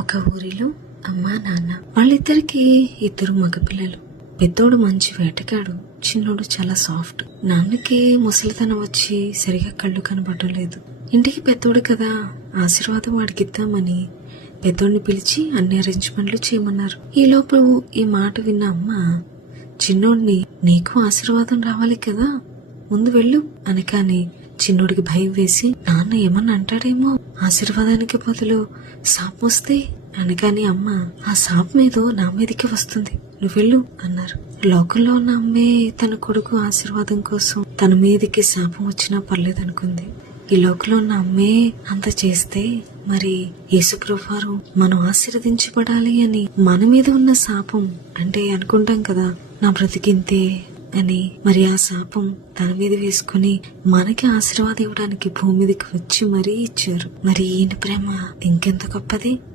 ఒక ఊరిలో అమ్మా నాన్న, వాళ్ళిద్దరికి ఇద్దరు మగపిల్లలు. పెద్దోడు మంచి వేటగాడు, చిన్నోడు చాలా సాఫ్ట్. నాన్నకి ముసలితనం వచ్చి సరిగా కళ్ళు కనబడటం లేదు. ఇంటికి పెద్దోడు కదా, ఆశీర్వాదం అడిగిద్దామని పెద్దోడిని పిలిచి అన్ని అరేంజ్మెంట్లు చేయమన్నారు. ఈలోపు ఈ మాట విన్న అమ్మ చిన్నోడిని, నీకు ఆశీర్వాదం రావాలి కదా, ముందు వెళ్ళు అనగానే చిన్నోడికి భయం వేసి, నాన్న ఏమన్నా అంటాడేమో, ఆశీర్వాదానికి బదులు శాపం వస్తే అనగానే అమ్మ, ఆ శాపం ఏదో నా మీదకి వస్తుంది, నువ్వు వెళ్ళు అన్నారు. లోకంలో ఉన్న అమ్మే తన కొడుకు ఆశీర్వాదం కోసం తన మీదకి శాపం వచ్చినా పర్లేదనుకుంది. ఈ లోకంలో ఉన్న అమ్మే అంత చేస్తే మరి యేసుప్రభు వారు మనం ఆశీర్వదించబడాలి అని మన మీద ఉన్న శాపం అంటే అనుకుంటాం కదా, నా బ్రతికింతే అని, మరి ఆ శాపం తన మీద వేసుకుని మనకి ఆశీర్వాదం ఇవ్వడానికి భూమి మీదకి వచ్చి మరీ ఇచ్చారు. మరి ఈయన ప్రేమ ఇంకెంత గొప్పది.